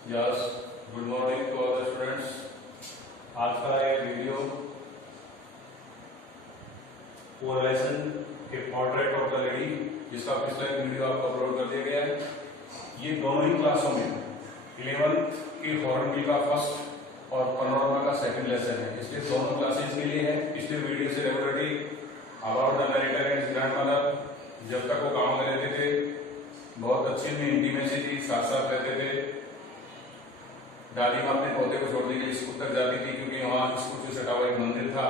Yes, good morning to all the students. आज का ये वीडियो वो लेसन के पोर्ट्रेट ऑफ द लेडी, जिसका पिछला एक वीडियो आपको अपलोड कर दिया गया है। ये दोनों ही क्लासों में 11th की हॉर्नबिल का फर्स्ट और पैनोरामा का सेकंड लेसन है, इसलिए दोनों क्लासेस के लिए है। पिछले वीडियो से regularly about the narrator and grandmother, जब तक वो गांव में रहते थे बहुत अच्छी में इंटीमेसी थी, साथ साथ रहते थे। दादी माँ अपने पोते को छोड़ने के लिए स्कूल तक जाती थी, क्योंकि वहाँ स्कूल से सटा हुआ एक मंदिर था।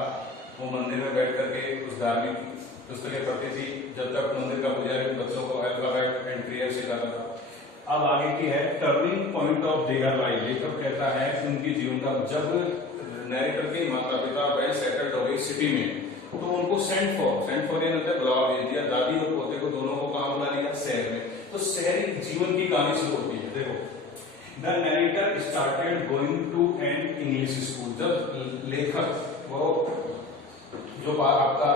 वो मंदिर में बैठ करके उस धार्मिक पुस्तकें पढ़ती थी, जब तक मंदिर का पुजारी बच्चों को अल्फाबेट एंड प्रेयर सिखाता था। अब आगे की है turning point of their life. लेखक कहता है उनकी जीवन का, जब नरेटर के माता पिता वेल सेटल्ड हो गए सिटी में, तो उनको सेंट फॉर बुलावा भेज दिया। दादी और पोते को दोनों को कहाँ बुला लिया? शहर में। तो शहरी जीवन की कहानी शुरू होती है। देखो, the narrator started going to an English school. जब लेखक वो जो आपका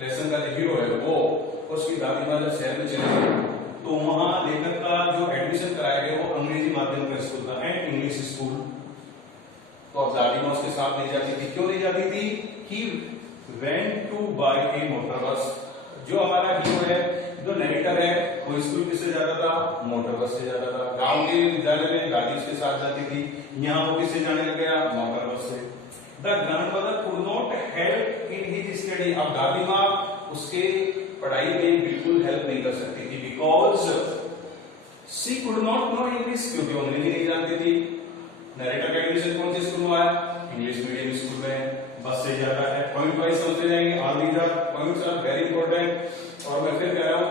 लेसन का हीरो है वो उसकी दादी माँ जब शहर में चले गए, तो वहां लेखक का जो एडमिशन कराया गया वो अंग्रेजी माध्यम का स्कूल था, एंड इंग्लिश स्कूल। तो अब दादी माँ उसके साथ नहीं जाती थी। क्यों नहीं जाती थी? He went to by a motor bus. जो हमारा हीरो है, जो नरेटर है, वो स्कूल किससे जाता था? मोटर बस से जाता था। गांव के विद्यालय में दादी उसके साथ जाती थी, यहाँ वो किससे जाने लग गया? मोटर बस से। The grandmother could not help in his study. अब दादी माँ उसके पढ़ाई में बिल्कुल हेल्प नहीं कर सकती थी, because she could not know English, क्योंकि वो अंग्रेजी नहीं जानती थी। नरेटर का एडमिशन कौन से स्कूल में आया? इंग्लिश मीडियम स्कूल में, बस से जाता है। पॉइंट वाइज समझते जाएंगे, all these are points are very important. और मैं फिर कह रहा हूं,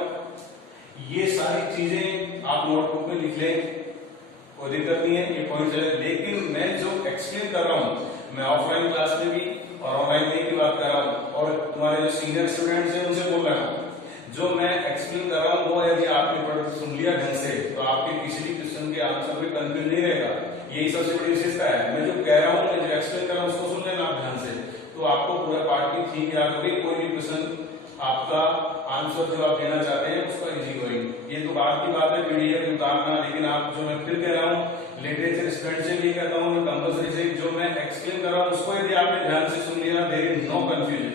ये सारी चीजें आप नोटबुक में लिख लें, कोई दिक्कत नहीं है, ये पॉइंट्स है। लेकिन मैं जो एक्सप्लेन कर रहा हूं, मैं ऑफलाइन क्लास में भी और ऑनलाइन में भी बात कर रहा हूं, और तुम्हारे जो सीनियर स्टूडेंट्स हैं उनसे बोल रहा हूं। जो मैं एक्सप्लेन कर रहा हूं वो यदि आपने सुन लिया ढंग से, तो आपके किसी भी क्वेश्चन के आंसर में कंफ्यूज नहीं रहेगा। यही सबसे बड़ी विशेषता है। मैं जो कह रहा हूं, मैं जो एक्सप्लेन कर रहा हूं, उसको सुन लेना आप ध्यान से, तो आपको पूरा पार्ट की थीम याद होगी। कोई भी क्वेश्चन आपका आंसर जो आप देना चाहते हैं उसका इजी होगी। ये तो बात की बात है पीडीएफ उतारना, लेकिन आप जो मैं फिर कह रहा हूँ लिटरेचर स्टूडेंट से भी कहता हूँ, मैं कंपल्सरी से जो मैं एक्सप्लेन कर रहा हूँ उसको यदि आपने ध्यान से सुन लिया, there is no confusion.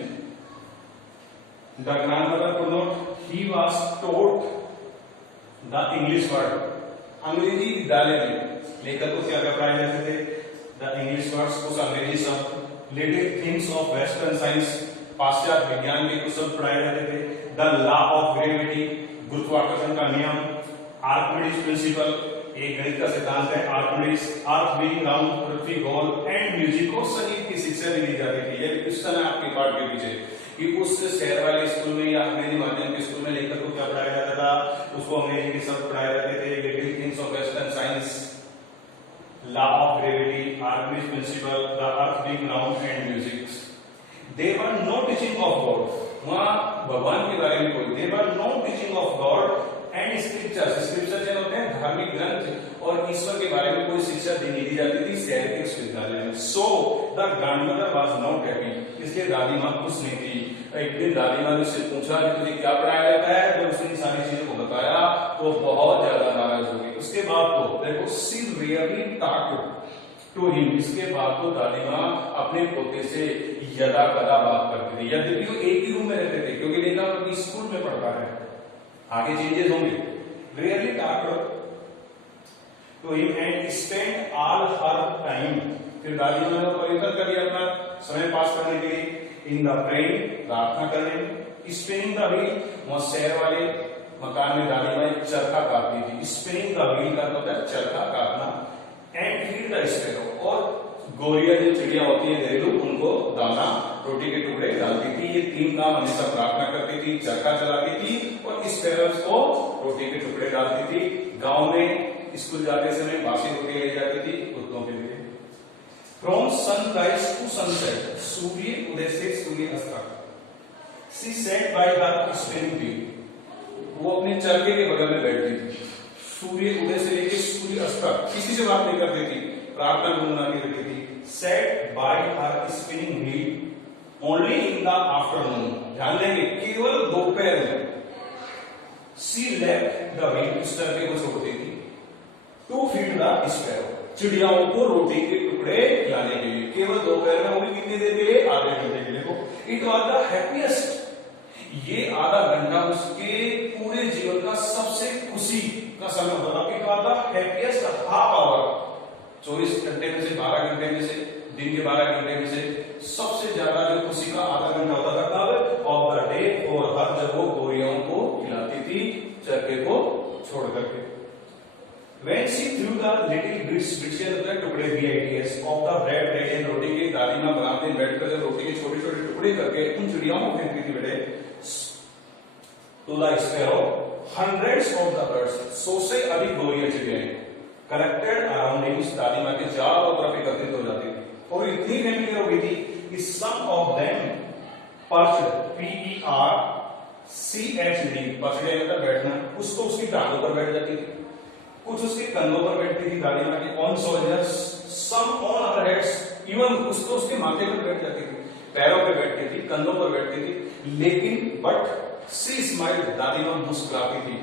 The grandmother could not, he was taught the English word. अंग्रेजी विद्यालय में लेखक को क्या पढ़ाए जाते थे? द इंग्लिश वर्ड्स, कुछ अंग्रेजी शब्द। Latest things of western science, पाश्चात्य विज्ञान के कुछ शब्द पढ़ाए जाते थे। द लॉ ऑफ ग्रेविटी, गुरुत्वाकर्षण का नियम। आर्किमिडीज प्रिंसिपल, एक गणित का सिद्धांत है Archimedes. Earth being round, Prithvi goal. And music और संगीत की शिक्षा भी दी जाती थी। ये क्वेश्चन है आपके पाठ के पीछे कि उस शहर वाले स्कूल में या अंग्रेजी माध्यम के स्कूल में लेखक को क्या पढ़ाया जाता था? उसको अंग्रेजी के शब्द पढ़ाए जाते थे। Little things of western science, law of gravity, Archimedes principal, the earth being round and music. They were no teaching of God. वहाँ भगवान के बारे में कोई, they were no teaching of God and scriptures. Scriptures क्या होते हैं? धार्मिक ग्रंथ और ईश्वर के बारे में कोई शिक्षा नहीं दी जाती थी शहर के विद्यालय में। So the grandmother was not happy. इसलिए दादी माँ खुश नहीं थी। एक दिन दादी माँ ने उससे पूछा कि तुझे क्या पढ़ाया जाता है? जब उसने सारी चीजों को बताया तो बहुत ज्यादा नाराज हो गई। उसके बाद तो देखो, she really talked to him। इसके बाद तो दादी माँ अपने पोते से यदा कदा बात करती थी। यद्यपि वो एक ही रूम में रहते थे, क्योंकि लेखक अभी स्कूल में पढ़ता है, आगे चेंजेस होंगे। Really talked to him and spend all her time. फिर दादी माँ ने परिवर्तन कर दिया अपना समय पास करने के लिए इन द प्रेइंग, प्रार्थना करने में। स्पिनिंग द व्हील, वहां शहर वाले मकान में दादी माँ एक चरखा काटती थी। स्पिनिंग द व्हील का मतलब है चरखा काटना। एंड फीड द स्पैरो, और गोरिया जो चिड़िया होती है घरेलू, उनको दाना, रोटी के टुकड़े डालती थी। ये तीन काम हमेशा प्रार्थना करती थी, चरखा चलाती थी और स्पैरोज को रोटी के टुकड़े डालती थी। गांव में स्कूल जाते समय बासी रोटी ले जाती थी कुत्तों के लिए। फ्रॉम सनराइज टू सनसेट, सूर्य उदय से सूर्य अस्त तक। She said bye her spinning wheel, वो अपने चरखे के बगल में बैठती थी। सूर्य उदय से लेकर सूर्य अस्त तक किसी से बात नहीं करती थी, प्रार्थना गुनगुनाती रहती थी। Set bye her spinning wheel only in the afternoon, ध्यान देंगे केवल दोपहर में। शी लेफ्ट द व्हील, उस चरखे को छोड़ती थी। टू फीड द स्पैरो, चिड़ियाओं को रोटी के टुकड़े खिलाने के लिए, केवल दोपहर में, वो भी कितनी देर के लिए, आधे घंटे के लिए। इट वॉज द हैप्पीएस्ट, ये आधा घंटा उसके पूरे जीवन का सबसे खुशी का समय होता था। It was the happiest half hour, 24 घंटे में से 12 घंटे में से, दिन के 12 घंटे में से सबसे ज्यादा जो खुशी का आधा घंटा होता था कब, ऑफ द डे, और हर जब वो गोरियों को खिलाती थी चरखे को छोड़ करके। When she threw the little bits के टुकड़े BITS of the bread and रोटी के, दादी माँ बनाते हैं बैठ कर जब रोटी के छोटे छोटे टुकड़े करके उन चिड़ियाओं को फेंकती थी बेटे, to the sparrow, hundreds of the birds, 100 से अधिक गोरियां चिड़ियाएं collected around him, दादी माँ के चारों तरफ एकत्रित हो जाती थी, और इतनी फैमिलियर हो गई थी कि some of them perched, PERCHD, perched मतलब बैठना, कुछ तो उसकी टांगों पर बैठ जाती थी, कुछ उसके कंधों पर बैठती थी दादी माँ के, on shoulders, some on our heads, even कुछ तो उसके माथे पर बैठ जाती थी, पैरों पे बैठती थी, कंधों पर बैठती थी, लेकिन बट सी स्माइल, दादी माँ मुस्कुराती थी,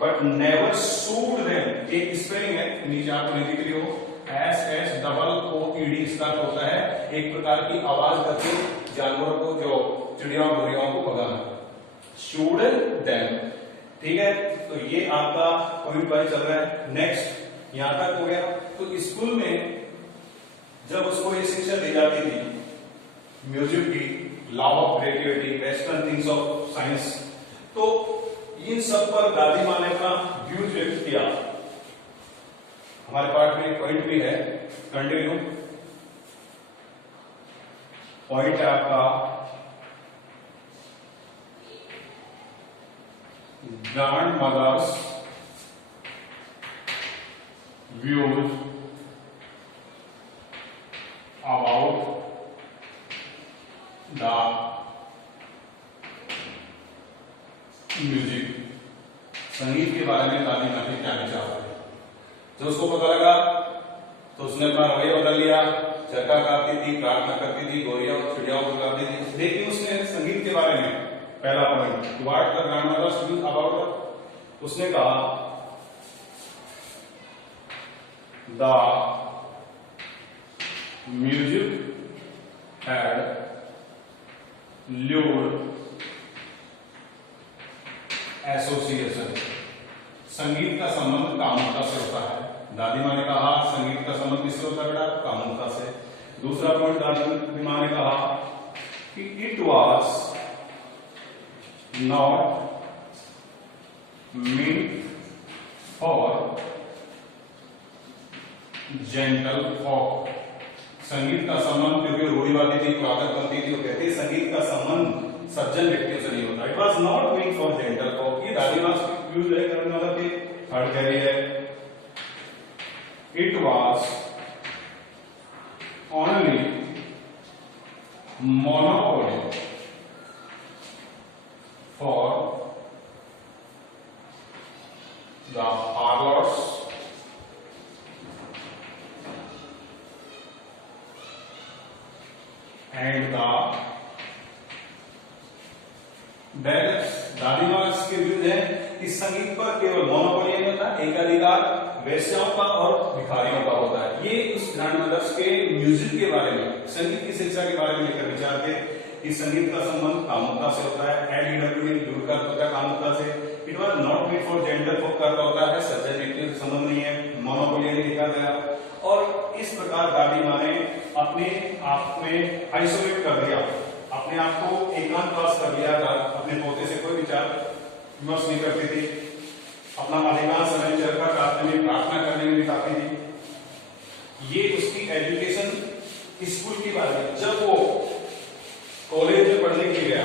बट नेवर सूड देम, एक स्पेलिंग है नीचे आपको नहीं दिख रही हो, SHOOED, इसका होता है एक प्रकार की आवाज करके जानवरों को, जो चिड़ियाओं गोरियों को भगाना, शूड देम, ठीक है। तो ये आपका पॉइंट वाइज चल रहा है। नेक्स्ट यहां तक हो गया। तो स्कूल में जब उसको ये शिक्षा दी जाती थी म्यूजिक की, law of creativity, western things of science, तो इन सब पर दादी माँ ने अपना व्यूज व्यक्त किया। हमारे पार्ट में एक पॉइंट भी है, कंटिन्यू पॉइंट है आपका grandmother's views about the music, संगीत के बारे में दादी माँ के क्या विचार थे। जब उसको पता लगा तो उसने अपना रवैया बदल लिया, चरखा काटती थी, प्रार्थना करती थी, गोरियां और चिड़ियाओं को गाती थी, लेकिन उसने संगीत के बारे में, पहला point, what the grandmother's views about, उसने कहा the music had lewd association, संगीत का संबंध कामुकता से होता है। दादी माँ ने कहा संगीत का संबंध किससे होता है बेटा, कामुकता से। दूसरा पॉइंट दादी माँ ने कहा कि it was not meant for gentle folk, संगीत का संबंध, क्योंकि रूढ़िवादी थी, पुरातनपंथी थी, वो कहती है संगीत का संबंध सज्जन व्यक्तियों से नहीं होता। It was not meant for gentle folk, ये दादी माँ यूज है करने वाला थी। थर्ड कह रही है it was only monopoly for the parlors and the beggars, दादी माँ के व्यूज है कि संगीत पर केवल मोनोपोली नहीं होता, एकाधिकार वैश्याओं का और भिखारियों का होता है। ये उस ग्रैंडमदर्स के म्यूजिक के बारे में, संगीत की शिक्षा के बारे में लेकर विचार थे कि संगीत का संबंध कामुकता से होता है, LEW जुड़कर होता है कामुकता से। It was not made for gender folk का होता है सज्जन व्यक्तियों से संबंध नहीं है, मोनोपोली नहीं लिखा गया। और इस प्रकार दादी माँ ने अपने आप में आइसोलेट कर दिया, अपने आप को एकांतवास कर लिया था, अपने पोते से कोई विचार विमर्श नहीं करती थी, अपना अधिकांश समय चरखा काटने में, प्रार्थना करने में बिताती थी। ये उसकी एजुकेशन स्कूल की बात है। जब वो कॉलेज में पढ़ने के लिए गया,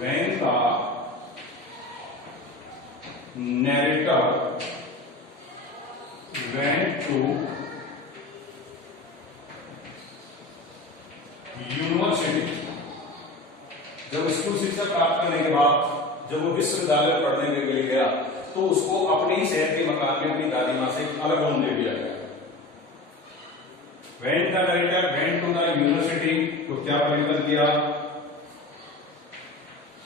when the narrator went to university, जब स्कूल शिक्षा प्राप्त करने के बाद जब वो विश्वविद्यालय पढ़ने के लिए गया तो उसको अपने ही शहर के मकान में अपनी दादी माँ से अलग रूम दे दिया गया। When the narrator went to the university, तो क्या परिवर्तन किया?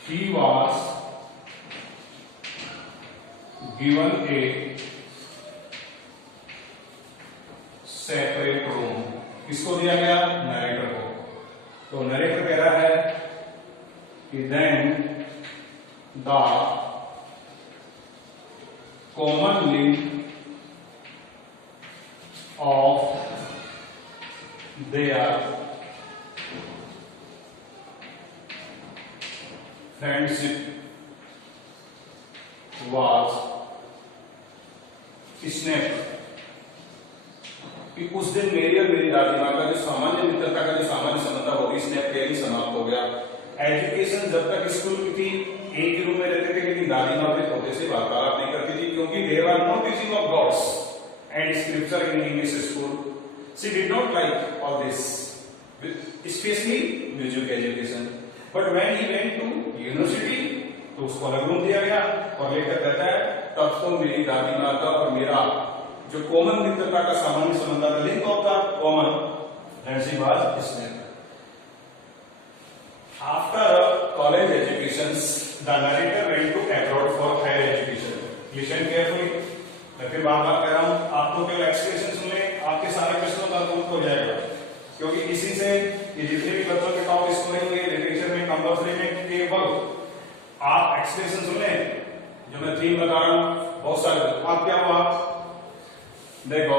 He was given A separate room, किसको दिया गया? नरेटर को। तो नरेटर कह रहा है कि then the common link of their friendship was snap, कि उस दिन मेरी और मेरी दादी माँ का जो सामान्य मित्रता का जो सामान्य संबंध था वो भी स्नैप के ही समाप्त हो गया। एजुकेशन जब तक स्कूल की थी एक ही रूम में रहते थे, लेकिन दादी माँ अपने पोते से वार्तालाप नहीं करती थी, क्योंकि there are no teaching of gods and scripture in English school. She did not like all this, specially music education. But when he went to university तो उसको अलग रूम दिया गया और लेकर कहता है तब तो मेरी दादी माँ का और मेरा जो कॉमन मित्रता का सामान्य संबंध था, link of the common friendship was snap. After college education the narrator went to abroad for higher education. Listen carefully, मैं फिर बार बार कह रहा हूं, आपको केवल एक्सप्रेशन सुन ले, आपके सारे प्रश्नों का उत्तर हो जाएगा, क्योंकि इसी से ये जितने भी बच्चों के टॉपिक सुनेंगे लिटरेचर में कंपल्सरी में, केवल आप एक्सप्रेशन सुन लें, जो मैं थीम बता रहा हूं बहुत सारे। आप क्या हुआ देखो,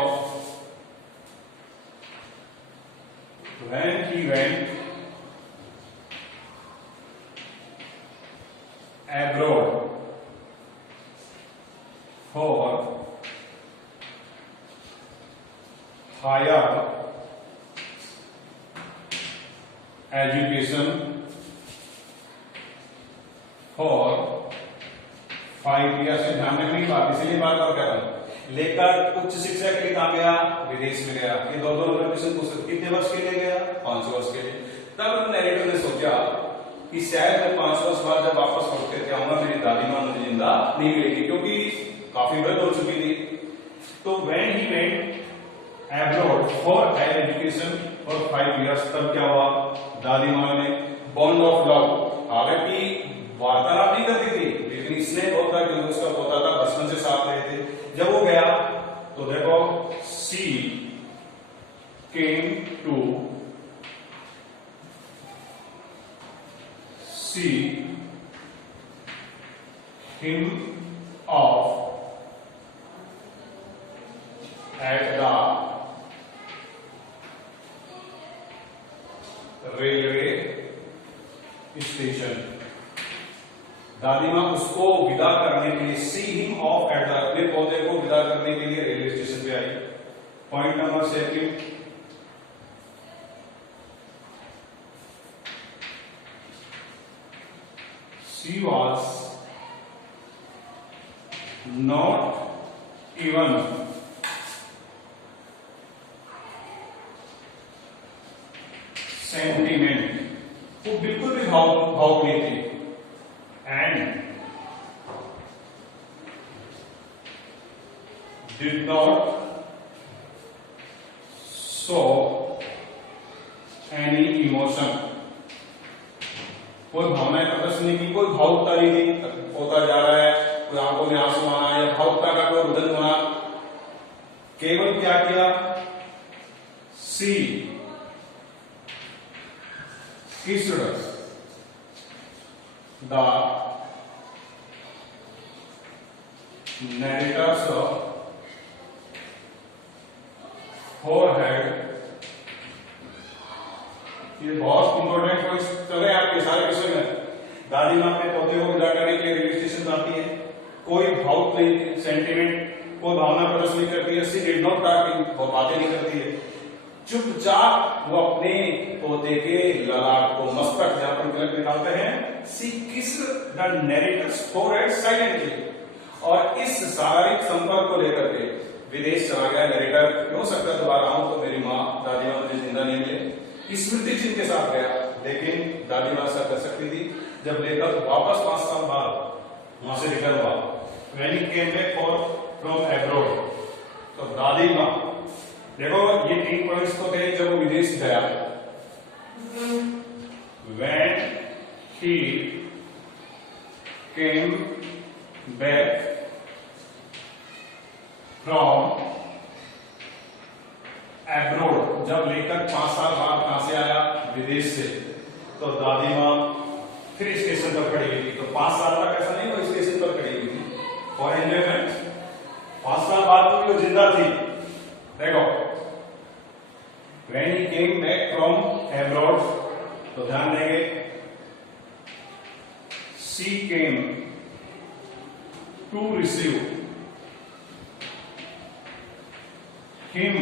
when he went abroad for higher education for 5 years, से ध्यान रखने की बात, इसीलिए बार बार कह रहा हूं, लेकर उच्च शिक्षा के लिए कहा गया? विदेश में गया। ये दो लोकेशन पूछ सकते, कितने वर्ष के लिए गया? 5 वर्ष के लिए। तब नरेटर ने सोचा कि शायद मैं 5 वर्ष बाद जब वापस लौट करके आऊंगा मेरी दादी माँ मुझे जिंदा नहीं मिलेगी, क्योंकि काफी वृद्ध हो चुकी थी। तो when he went abroad for higher education for 5 years, तब क्या हुआ? दादी माँ ने बॉन्ड ऑफ लव, हालांकि वार्तालाप नहीं करती थी, लेकिन स्नेह होता कि उसका पोता था, बचपन से साथ रहे थे। जब वो गया तो देखो, she came to see him off at the railway station. दादी माँ उसको विदा करने के लिए, see him off at the, अपने पौधे को विदा करने के लिए रेलवे स्टेशन पे आई। Point number 2, she was not even sentiment, वो बिल्कुल भी भावुक नहीं थी, and did not show any emotion, कोई भावनाएं प्रदर्शन नहीं की, कोई भावुकता नहीं थी। होता जा रहा है, कोई आंखों में आंसू आना या भावुकता का कोई रुदन होना, केवल क्या किया? सी kissed the narrator's forehead। ये बहुत इंपॉर्टेंट पॉइंट चल रहे हैं आपके सारे विषय में। दादी माँ अपने पौधे को विदा करने के लिए रेलवे स्टेशन जाती है, कोई भावुक नहीं, सेंटिमेंट, कोई भावना प्रदर्शन नहीं करती है। सी डिड नॉट टॉक, वो बातें नहीं करती है, चुपचाप वो अपने पोते के ललाट को, मस्तक जहां पर तिलक निकालते हैं, she kissed the narrator's forehead silently. और इस शारीरिक संपर्क को लेकर के विदेश चला गया नरेटर। हो सकता है दोबारा आऊं तो मेरी माँ, दादी माँ मुझे जिंदा नहीं मिले, स्मृति चिन्ह के साथ गया, लेकिन दादी माँ ऐसा कर सकती थी। जब लेकर वापस 5 साल बाद वहां से रिटर्न हुआ, when he came back from abroad, तो दादी माँ, देखो ये 3 पॉइंट्स तो थे जब वो विदेश गया। When he came back from abroad, जब लेकर 5 साल बाद कहां से आया, विदेश से, तो दादी माँ फिर स्टेशन पर खड़ी हुई थी। तो 5 साल तक ऐसा नहीं वो स्टेशन पर खड़ी हुई थी फॉर एंजॉयमेंट। 5 साल बाद भी वो जिंदा थी। देखो, when he came back from abroad, तो ध्यान देंगे, she came to receive him,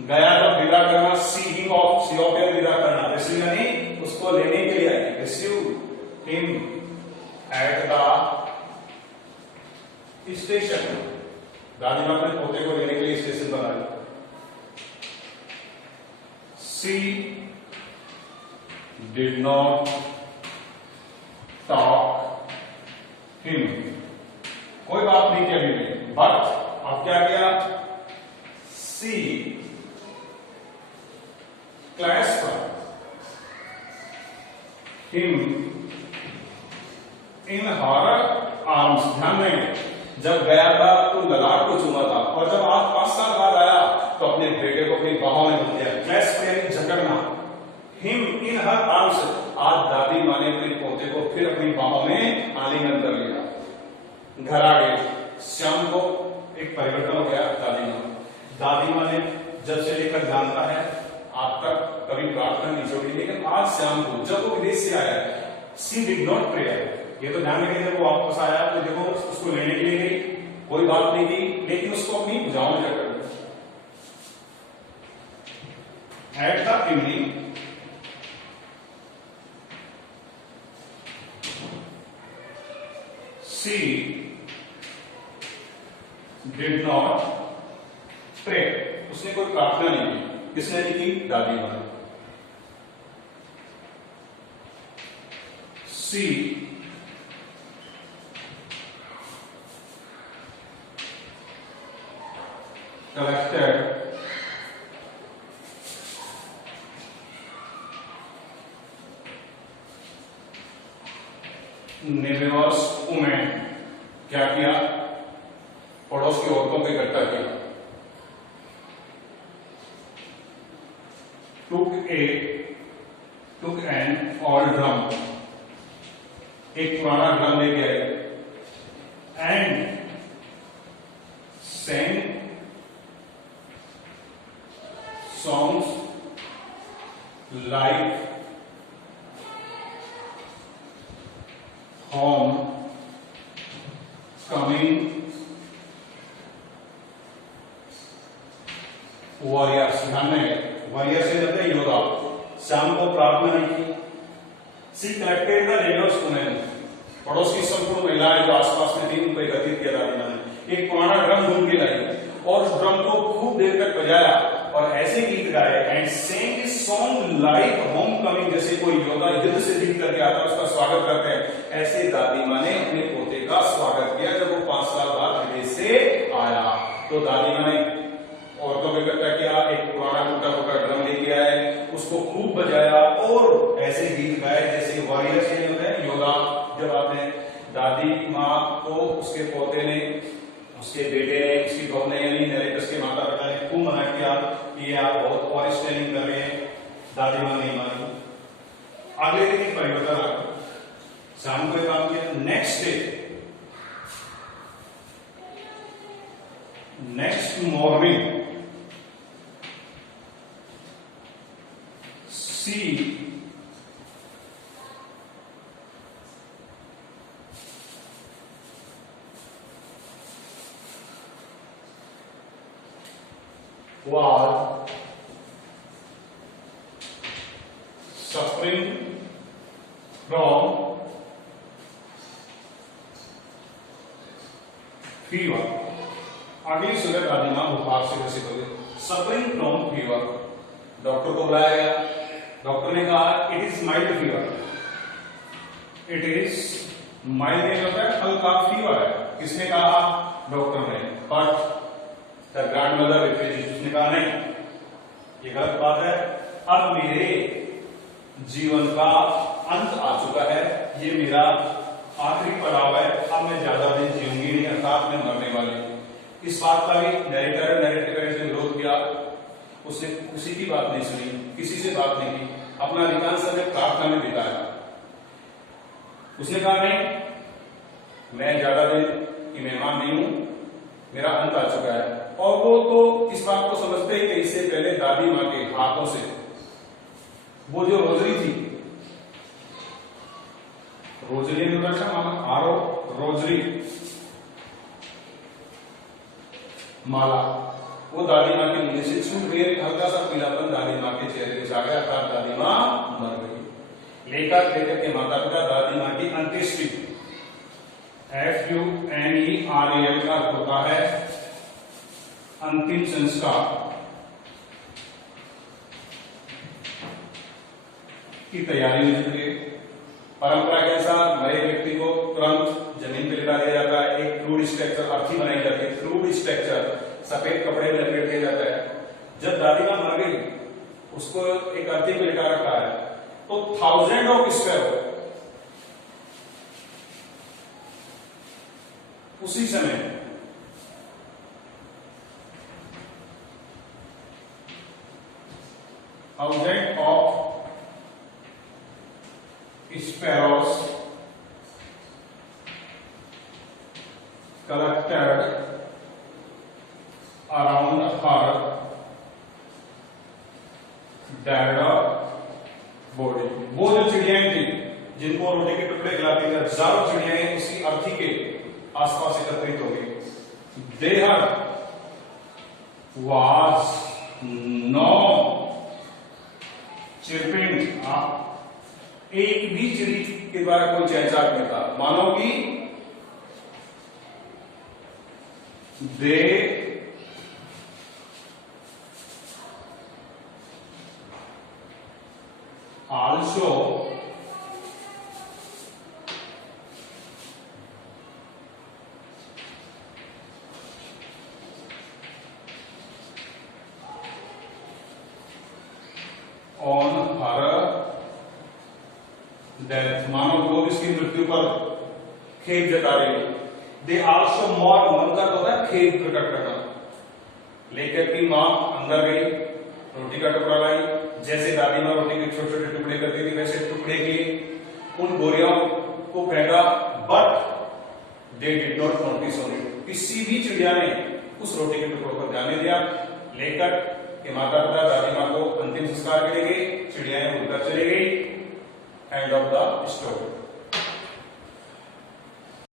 गया जब विदा करना, see him off, see off विदा करना, रिसीव यानी उसको लेने के लिए आई, receive him at the station. दादी माँ अपने पोते को लेने के लिए स्टेशन पर आई। She did not talk him, कोई बात नहीं की अभी भी, बट अब क्या किया, she clasped him in her arms। ध्यान देंगे, जब गया था तो ललाट को चूमा था, और जब आज 5 साल बाद आया तो अपने बेटे को अपनी बाहों में भर दिया। क्लैस्प यानी जकड़ना, हिम इन हर आर्म्स, आज दादी माँ ने अपने पोते को फिर अपनी बाहों में आलिंगन कर लिया। घर आ गए, श्याम को एक परिवर्तन हो गया। दादी माँ ने जब से लेकर जानता है आज तक कभी प्रार्थना नहीं छोड़ी, लेकिन आज श्याम को जब वो विदेश से आया, सी डिड नॉट प्रेयर, ये तो ध्यान रखिए, जब वो वापस आया तो देखो उसको लेने के लिए गई, कोई बात नहीं की, लेकिन उसको अपनी भुजाओं में जकड़ लिया। At the evening she did not pray, उसने कोई प्रार्थना नहीं की। किसने नहीं की, दादी माँ ने। सी collected neighbors women, क्या किया, पड़ोस की औरतों को इकट्ठा किया। took an old drum, एक पुराना ड्रम लेके आए, and sang songs like home coming warriors। ध्यान में, वॉरियर से मतलब योद्धा। शाम को प्रार्थना नहीं की। सी कलेक्टेड द neighbors women, पड़ोस की संपूर्ण महिलाएं जो आसपास में थी उनको एकत्रित किया दादी माँ ने। एक पुराना ड्रम ढूंढ के लाई और उस ड्रम को खूब देर तक बजाया और ऐसे गीत गाए, and saying song like home coming, जैसे कोई योद्धा युद्ध से जीत करके आता है उसका स्वागत करते हैं, ऐसे दादी माँ ने अपने पोते का स्वागत किया जब वो 5 साल बाद विदेश से आया। तो दादी माँ ने औरतों को इकट्ठा किया, एक पुराना टूटा फूटा ड्रम लेके आए, उसको खूब बजाया और ऐसे गीत गाए जैसे वॉरियर से होते हैं, योद्धा जब आते हैं। दादी माँ को उसके पोते ने, उसके बेटे ने, उसकी बहू ने यानी नरेटस के माता पिता ने खूब मना किया कि ये आप बहुत ऑरेस्ट ट्रेनिंग कर रहे हैं। दादी माँ नहीं मानी। अगले दिन एक परिवर्तन आ गया, शाम को काम किया। Next day, next morning she was suffering from fever। अगली सुबह दादी माँ बुखार से ग्रसित हो गई, सफरिंग फ्रॉम फीवर। डॉक्टर को बुलाया गया, डॉक्टर ने कहा it is mild fever, it is mild नहीं होता है, हल्का फीवर है। किसने कहा, डॉक्टर ने। बट द ग्रैंडमदर रिफ्यूज्ड, उसने कहा नहीं ये गलत बात है, अब मेरे जीवन का अंत आ चुका है, ये मेरा आखिरी पड़ाव है, अब मैं ज्यादा दिन जीऊंगी नहीं, अर्थात मैं मरने वाली हूं। इस बात का भी नरेटर का जिसने विरोध किया, उसने किसी की बात नहीं सुनी, किसी से बात नहीं की, अपना अधिकांश समय प्रार्थना में बिताया। उसने कहा नहीं, मैं ज्यादा दिन की मेहमान नहीं हूं, मेरा अंत आ चुका है। और वो तो इस बात को समझते ही कि इससे पहले दादी माँ के हाथों से वो जो रोजरी थी, रोजरी में आरो रोजरी माला, वो दादी माँ के मुंह से छूट गई। हल्का सा पीलापन दादी माँ के चेहरे पे छा गया, अर्थात दादी माँ मर गई। लेकर के माता पिता दादी माँ की अंत्येष्टि, FUNERAL का होता है अंतिम संस्कार की तैयारी में जुटे। परंपरा के अनुसार मरे व्यक्ति को तुरंत जमीन पर लिटा दिया जाता है, एक क्रूड स्ट्रक्चर अर्थी बनाई जाती है, क्रूड स्ट्रक्चर सफेद कपड़े में लपेट दिया जाता है। जब दादी मां मर गई, उसको एक अर्थी में लिटा रखा है, तो थाउजेंड ऑफ स्पैरो उसी समय thousand of sparrows collected around her dead body। वो जो चिड़ियाएं थी जिनको रोटी के टुकड़े खिलाती थी, हजारों चिड़ियाएं उसी अर्थी के आसपास एकत्रित हो गई। देयर वाज नो चिरपिंग, एक भी चिड़ी के द्वारा कोई चहचहाट नहीं था, मानो कि they also on her death, मानो वो इसकी मृत्यु पर खेद जता रही है। दे आल्सो मॉड, मन का होता है खेद प्रकट करना। लेकर की मां अंदर गई, रोटी का टुकड़ा लाई, जैसे दादी मां रोटी के छोटे छोटे टुकड़े करती थी वैसे टुकड़े की उन बोरियों को फेंका, but they did not notice on it, किसी भी चिड़िया ने उस रोटी के टुकड़ों पर ध्यान नहीं दिया। लेकर के माता पिता दादी मां को अंतिम संस्कार के लिए गई, चिड़ियाएं उड़कर चली गई। End of the story.